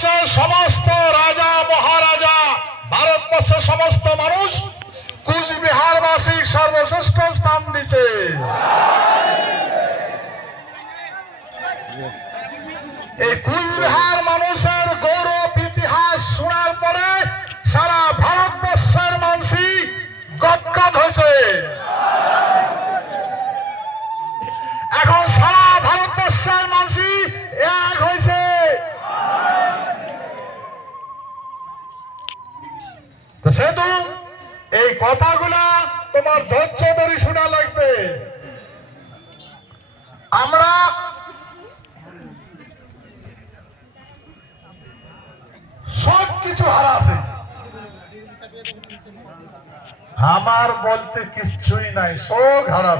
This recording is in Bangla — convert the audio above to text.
ভারতবর্ষের সমস্ত রাজা মহারাজা, ভারতবর্ষের সমস্ত মানুষ কুচবিহারবাসী সর্বশ্রেষ্ঠ স্থান দিছে। এই কুচবিহার মানুষের গৌরব ইতিহাস শোনার পরে সারা ভারতবর্ষের মানুষই গদগদ হয়েছে। এখন সারা ভারতবর্ষের মানুষই এক হয়েছে। সেহেতু এই কথাগুলা তোমার ধৈর্য ধরে শোনা লাগবে। আমরা সব কিছু হারাছে, আমার বলতে কিছুই নাই, সব হারাছে।